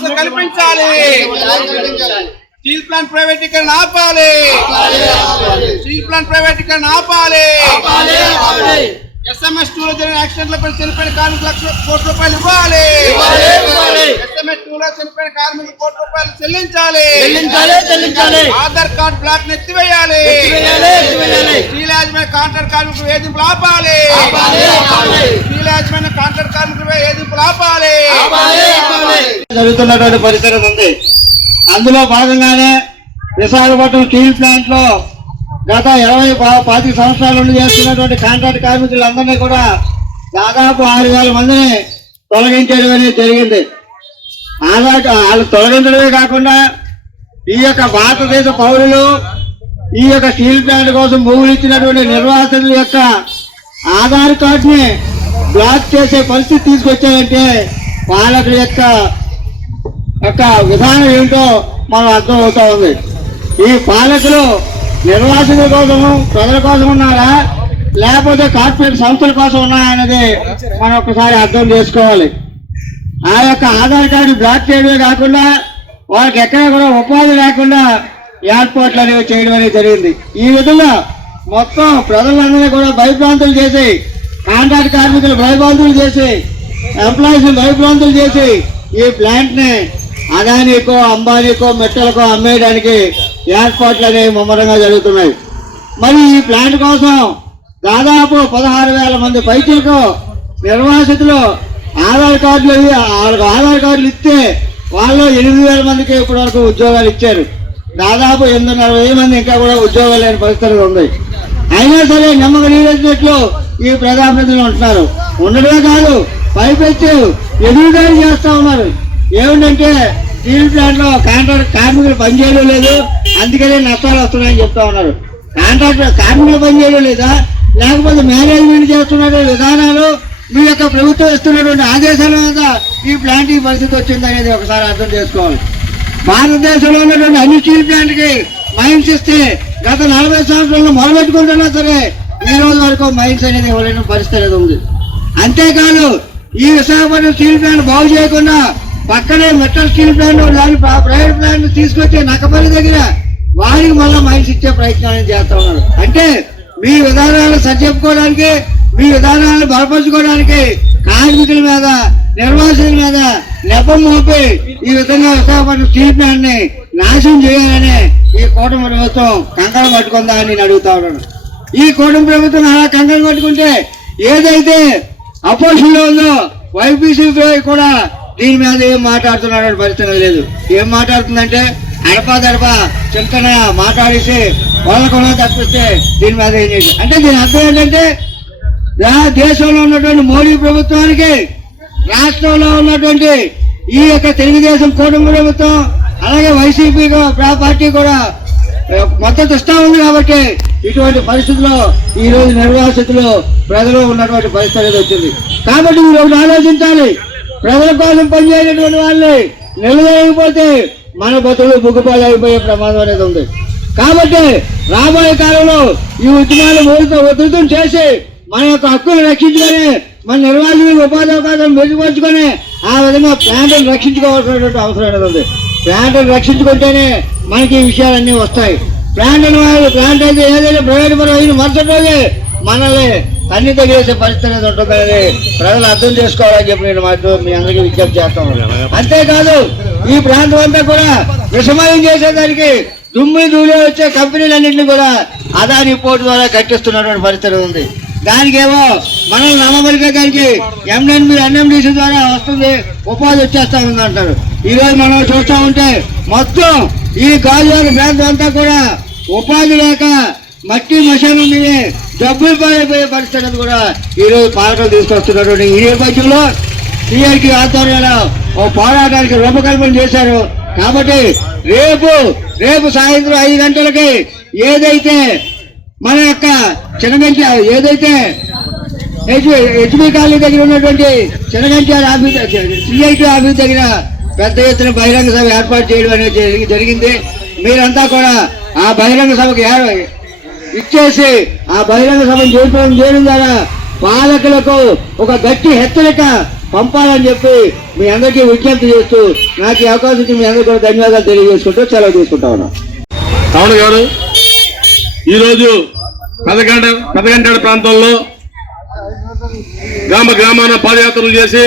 భరోసా కల్పించాలి. Steel plant ప్రైవేటీకరణ ఆపాలి. స్టీల్ ప్లాంట్ ప్రైవేటీకరణ ఆపాలి. SMS 2 లో జరిగిన యాక్సిడెంట్లపై చనిపోయిన కార్మికులకు ₹1,00,00,000 ఇవ్వాలి. SMS 2 లో చనిపోయిన కార్మికులకు ₹1,00,00,000 చెల్లించాలి. ఆధార్ కార్డు బ్లాక్ ఎత్తివేయాలి. స్టీల్ యాజమాన్య కాంట్రాక్ట్ కార్మికులు వేధింపులు ఆపాలి. స్టీల్ యాజమాన్య కాంట్రాక్ట్ కార్మికులు వేధింపులు ఆపాలి. జరుగుతున్నటువంటి పరిస్థితి ఉంది. అందులో భాగంగానే విశాఖపట్నం స్టీల్ ప్లాంట్ లో గత 20-25 సంవత్సరాల నుండి చేస్తున్నటువంటి కాంట్రాక్ట్ కార్మికులందరినీ కూడా దాదాపు 6,000 మందిని తొలగించడం అనేది జరిగింది. వాళ్ళు తొలగించడమే కాకుండా ఈ యొక్క భారతదేశ పౌరులు ఈ యొక్క స్టీల్ ప్లాంట్ కోసం భూములు ఇచ్చినటువంటి నిర్వాసితుల యొక్క ఆధార్ కార్డుని బ్లాక్ చేసే పరిస్థితి తీసుకొచ్చారంటే పాలకుల యొక్క విధానం ఏమిటో మనం అర్థం అవుతా ఉంది. ఈ పాలకులు నిర్వాసితుల కోసము ప్రజల కోసం ఉన్నారా లేకపోతే కార్పొరేట్ సంస్థల కోసం ఉన్నారా అనేది మనం ఒకసారి అర్థం చేసుకోవాలి. ఆ యొక్క ఆధార్ కార్డు బ్లాక్ చేయడమే కాకుండా వాళ్ళకి ఎక్కడ కూడా ఉపాధి లేకుండా ఏర్పాట్లు అనేవి చేయడం అనేది జరిగింది. ఈ విధంగా మొత్తం ప్రజలందరినీ కూడా భయభ్రాంతులు చేసి, కాంట్రాక్ట్ కార్మికులు భయభ్రాంతులు చేసి, ఎంప్లాయీస్ భయభ్రాంతులు చేసి ఈ ప్లాంట్ ని అదానీకో అంబానీకో మెట్టలకో అమ్మేయడానికి ఏర్పాట్లు అనేవి ముమ్మరంగా జరుగుతున్నాయి. మరి ఈ ప్లాంట్ కోసం దాదాపు 16,000 మంది పైచీలకు నిర్వాసితులు ఆధార్ కార్డులు ఇస్తే వాళ్ళు 8,000 మందికి ఇప్పటి వరకు ఉద్యోగాలు ఇచ్చారు. దాదాపు 8,500 మంది ఇంకా కూడా ఉద్యోగాలు లేని పరిస్థితులు ఉంది. అయినా సరే నమ్మక నీరెత్తినట్లు ఈ ప్రజాప్రతినిధులు ఉంటున్నారు. ఉండడమే కాదు పైపెచ్చు ఎదురుదాడి చేస్తా ఉన్నారు. ఏమిటంటే స్టీల్ ప్లాంట్ లో కాంట్రాక్ట్ కార్మికులు పనిచేయడం లేదు, అందుకనే నష్టాలు వస్తున్నాయని చెప్తా ఉన్నారు. కాంట్రాక్ట్ కార్మికులు పనిచేయడం లేదా, లేకపోతే మేనేజ్మెంట్ చేస్తున్న విధానాలు మీ యొక్క ప్రభుత్వం ఇస్తున్నటువంటి ఆదేశాల మీద ఈ ప్లాంట్ ఈ పరిస్థితి వచ్చింది అనేది ఒకసారి అర్థం చేసుకోవాలి. భారతదేశంలో ఉన్నటువంటి అన్ని స్టీల్ ప్లాంట్ కి మైన్స్ ఇస్తే గత 40 సంవత్సరాలు మొదలుపెట్టుకుంటున్నా సరే ఈ రోజు వరకు మైన్స్ అనేది ఇవ్వలేని పరిస్థితి అనేది ఉంది. అంతేకాదు ఈ విశాఖపట్నం స్టీల్ ప్లాంట్ బాగు చేయకుండా పక్కనే మెటల్ స్టీల్ ప్లాంట్ దాని ప్రైవేట్ ప్లాంట్ తీసుకొచ్చే నక్కపల్లి దగ్గర వారికి మళ్ళీ మైన్స్ ఇచ్చే ప్రయత్నాలు చేస్తా ఉన్నారు. అంటే మీ విధానాలను సరిచెప్పుకోవడానికి, మీ విధానాలను బలపరుచుకోవడానికి కార్మికుల మీద, నిర్వాసితుల మీద నెపం మోపి ఈ విధంగా విశాఖపట్నం స్టీల్ ప్లాంట్ ని నాశనం చేయాలని ఈ కూటమి ప్రభుత్వం కంకణం పట్టుకుందా అని నేను అడుగుతా ఉన్నాను. ఈ కూటమి ప్రభుత్వం అలా కంకణం పట్టుకుంటే ఏదైతే అపోజిషన్ లో ఉందో వైపీసీ కూడా దీని మీద ఏం మాట్లాడుతున్న పరిస్థితి లేదు. ఏం మాట్లాడుతుందంటే అడపా చెప్తున్న మాట్లాడేసి వాళ్ళకుండా తప్పిస్తే దీని మీద ఏం చేసి అంటే దీని అర్థం ఏంటంటే దేశంలో ఉన్నటువంటి మోడీ ప్రభుత్వానికి, రాష్ట్రంలో ఉన్నటువంటి ఈ యొక్క తెలుగుదేశం కూటమి ప్రభుత్వం అలాగే వైసీపీ పార్టీ కూడా మద్దతు ఇష్టం ఉంది. కాబట్టి ఇటువంటి పరిస్థితుల్లో ఈ రోజు నిర్వాసితులు ప్రజలు ఉన్నటువంటి పరిస్థితి అనేది వచ్చింది. కాబట్టి మీరు ఒకటి ఆలోచించాలి. ప్రజల కోసం పనిచేయనటువంటి వాళ్ళని నిలదలేకపోతే మన బతులు బుగ్గుపాలు అయిపోయే ప్రమాదం అనేది ఉంది. కాబట్టి రాబోయే కాలంలో ఈ ఉద్యమాలు ఉధృతం చేసి మన యొక్క హక్కులు రక్షించుకొని, మన నిర్వాసితులకు ఉపాధి అవకాశం మెరుగుపరుచుకొని ఆ విధంగా ప్లాంట్ను రక్షించుకోవాల్సినటువంటి అవసరం అనేది ఉంది. ప్లాంట్ను రక్షించుకుంటేనే మనకి ఈ విషయాలన్నీ వస్తాయి. ప్లాంట్ అయితే ఏదైనా ప్రైవేట్ పరం అయిన మరుసటి రోజే మనల్ని తన్ని తగిలేసే పరిస్థితి అనేది ఉంటుందని ప్రజలు అర్థం చేసుకోవాలని చెప్పి నేను మీ అందరికీ విజ్ఞప్తి చేస్తాను. అంతేకాదు ఈ ప్రాంతం అంతా కూడా విషమయం చేసేదానికి దుమ్మి ధూళి వచ్చే కంపెనీలన్నింటినీ కూడా అదాని పోర్టు ద్వారా కట్టిస్తున్నటువంటి పరిస్థితి ఉంది. దానికేమో మనల్ని నమ్మబలికే దానికి NMDC ద్వారా వస్తుంది, ఉపాధి వచ్చేస్తా ఉంది అంటారు. ఈరోజు మనం చూస్తూ ఉంటే మొత్తం ఈ గాజువాక ప్రాంతం అంతా కూడా ఉపాధి లేక మట్టి మశానం మీదే డబ్బులు పాడైపోయే పరిస్థితి కూడా ఈరోజు పాలకులు తీసుకొస్తున్నటువంటి ఈ నేపథ్యంలో TRK ఆధ్వర్యంలో ఓ పోరాటానికి రూపకల్పన చేశారు. కాబట్టి రేపు సాయంత్రం 5 గంటలకి ఏదైతే మన యొక్క చిన్నగంటి ఏదైతే HB కాలనీ దగ్గర ఉన్నటువంటి చిన్నగంటి ఆఫీస్ CIT ఆఫీస్ దగ్గర పెద్ద ఎత్తున బహిరంగ సభ ఏర్పాటు చేయడం అనేది జరిగింది. మీరంతా కూడా ఆ బహిరంగ సభకు ఇచ్చేసి ఆ బహిరంగ సభను చేయడం ద్వారా పాలకులకు ఒక గట్టి హెచ్చరిక పంపాలని చెప్పి మీ అందరికీ విజ్ఞప్తి చేస్తూ నాకు ఈ అవకాశం ఇచ్చి మీ అందరికీ కూడా ధన్యవాదాలు తెలియజేసుకుంటూ సెలవు తీసుకుంటా ఉన్నాను. రావణ గారు ఈరోజు పెదగంటాడ ప్రాంతంలో గ్రామాన పాదయాత్రలు చేసి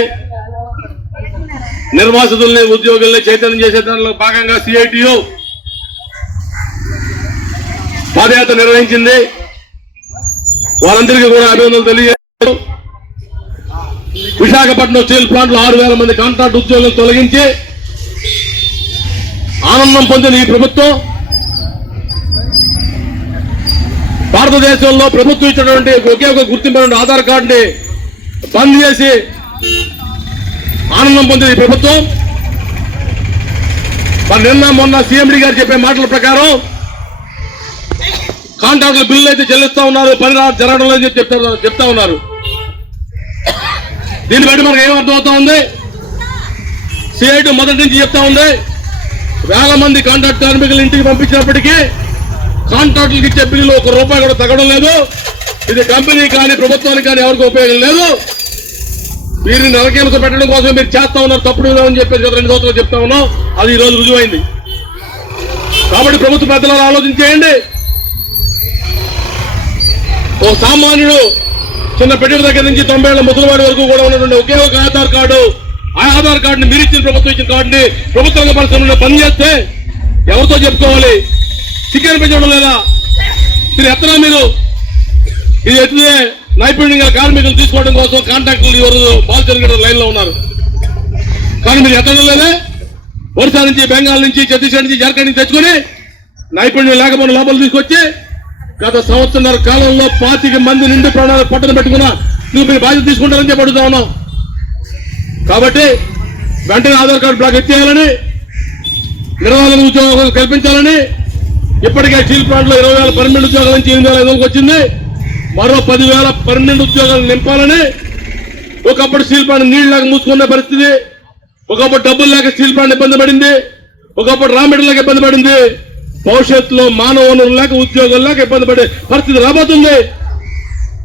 నిర్వాసితుల్ని ఉద్యోగుల్ని చైతన్యం చేసే దానిలో భాగంగా సిఐటియు పాదయాత్ర నిర్వహించింది. వారందరికీ కూడా అభినందనలు తెలియజేస్తారు. విశాఖపట్నం స్టీల్ ప్లాంట్ లో 6,000 మంది కాంట్రాక్ట్ ఉద్యోగులను తొలగించి ఆనందం పొందిన ఈ ప్రభుత్వం భారతదేశంలో ప్రభుత్వం ఇచ్చినటువంటి ఒకే ఒక గుర్తింపు ఆధార్ కార్డుని బంద్ చేసి ఆనందం పొందిన ఈ ప్రభుత్వం మరి నిన్న మొన్న సీఎండీ గారు చెప్పే మాటల ప్రకారం కాంట్రాక్టుల బిల్లు అయితే చెల్లిస్తా ఉన్నారు, పని జరగడం లేదని చెప్తా ఉన్నారు. దీన్ని బట్టి మనకు ఏం అర్థమవుతా ఉంది? సిఐటి మొదటి నుంచి చెప్తా ఉంది, వేల మంది కాంట్రాక్ట్ కార్మికులు ఇంటికి పంపించినప్పటికీ కాంట్రాక్టులకు ఇచ్చే బిల్లులు ₹1 కూడా తగ్గడం లేదు. ఇది కంపెనీ కానీ ప్రభుత్వానికి కానీ ఎవరికి ఉపయోగం లేదు. వీరిని నరకేమతో పెట్టడం కోసం మీరు చేస్తా ఉన్నారు, తప్పుడు విధానం చెప్పేసి 2 సంవత్సరాలు చెప్తా ఉన్నాం. అది ఈ రోజు రుజువైంది. కాబట్టి ప్రభుత్వ పెద్దలు ఆలోచించేయండి. ఒక సామాన్యుడు చిన్న పెట్టుబడి దగ్గర నుంచి 90 ఏళ్ల ముసలివాడి వరకు కూడా ఉన్నటువంటి ఒకే ఒక ఆధార్ కార్డు, ఆ ఆధార్ కార్డుని మీరు ఇచ్చిన ప్రభుత్వం ఇచ్చిన కార్డుని ప్రభుత్వ పరిశ్రమలో పనిచేస్తే ఎవరితో చెప్పుకోవాలి? చికెన్ పెంచడం లేదా? మీరు ఎత్తనా? మీరు ఇది ఎత్తితే నైపుణ్యంగా కార్మికులు తీసుకోవడం కోసం కాంట్రాక్టులు ఎవరు బాల్ జరిగే లైన్ లో ఉన్నారు. కానీ మీరు ఎత్తడం లేదే? ఒరిస్సా నుంచి, బెంగాల్ నుంచి, ఛత్తీస్గఢ్ నుంచి, జార్ఖండ్ నుంచి తెచ్చుకొని నైపుణ్యం లేకపోయిన లోపల తీసుకొచ్చి గత సంవత్సరాల కాలంలో 25 మంది నుండి ప్రాణాలు పట్టణ పెట్టుకున్నా నువ్వు మీరు బాధ్యత తీసుకుంటారని చెప్పి అడుగుతా ఉన్నాం. కాబట్టి వెంటనే ఆధార్ కార్డు బ్లాక్ ఎత్తేయాలని, నిర్వహణ ఉద్యోగాలు కల్పించాలని, ఇప్పటికే స్టీల్ ప్లాంట్ లో 20,000 పర్మనెంట్ ఉద్యోగాల నుంచి 8,500 వచ్చింది. మరో 10,000 పర్మనెంట్ ఉద్యోగాలు నింపాలని. ఒకప్పుడు స్టీల్ ప్లాంట్ నీళ్లు లేక మూసుకునే పరిస్థితి, ఒకప్పుడు డబ్బులు లేక స్టీల్ ప్లాంట్ ఇబ్బంది పడింది, ఒకప్పుడు రా మెటీరియల్ లేక ఇబ్బంది పడింది. భవిష్యత్తులో మానవ వనరులు లేక ఉద్యోగాలు లేక ఇబ్బంది పడే పరిస్థితి రాబోతుంది.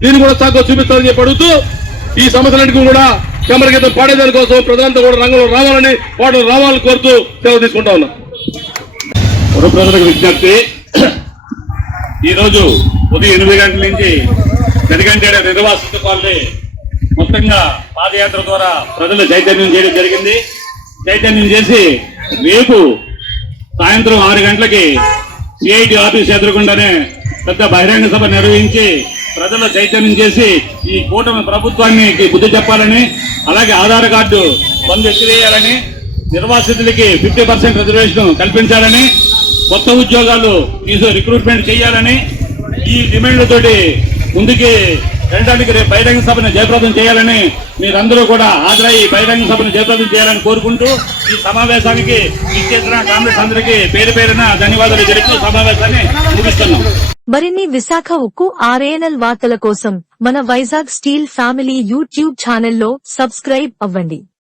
దీన్ని కూడా సాగు చూపిస్తారని చెప్పి అడుగుతూ ఈ సమస్యలన్నింటినీ కూడా కెమెరా గీతం పాడేదాని కోసం ప్రజలంతా కూడా రంగంలో రావాలని, వాటిని రావాలని కోరుతూ సెలవు తీసుకుంటా ఉన్నా. ప్రజలకు విజ్ఞప్తి, ఈరోజు ఉదయం 8 గంటల నుంచి పెదగంటాడ నిర్వాసిత కాలనీ మొత్తంగా పాదయాత్ర ద్వారా ప్రజలు చైతన్యం చేయడం జరిగింది. చైతన్యం చేసి రేపు సాయంత్రం 6 గంటలకి సిఐటి ఆఫీస్ ఎదురుకుండానే పెద్ద బహిరంగ సభ నిర్వహించి ప్రజలు చైతన్యం చేసి ఈ కూటమి ప్రభుత్వానికి బుద్ధి చెప్పాలని, అలాగే ఆధార్ కార్డు బంద్ ఎత్తివేయాలని, నిర్వాసితులకి 50% రిజర్వేషన్ కల్పించాలని, కొత్త ఉద్యోగాలు రిక్రూట్మెంట్ చేయాలని, ఈ డిమాండ్లతోటి ముందుకి వెళ్ళడానికి రేపు బహిరంగ సభను జయప్రదం చేయాలని మీరందరూ కూడా హాజరై బహిరంగ సభను జయప్రదం చేయాలని కోరుకుంటూ ఈ సమావేశానికి ఇచ్చేసిన కాంగ్రెస్ అందరికీ పేరు పేరున ధన్యవాదాలు తెలుపుతూ సమావేశాన్ని ముగిస్తున్నాం. మరిన్ని విశాఖ ఉక్కు RNL వార్తల కోసం మన వైజాగ్ స్టీల్ ఫ్యామిలీ యూట్యూబ్ ఛానల్లో సబ్స్క్రైబ్ అవ్వండి.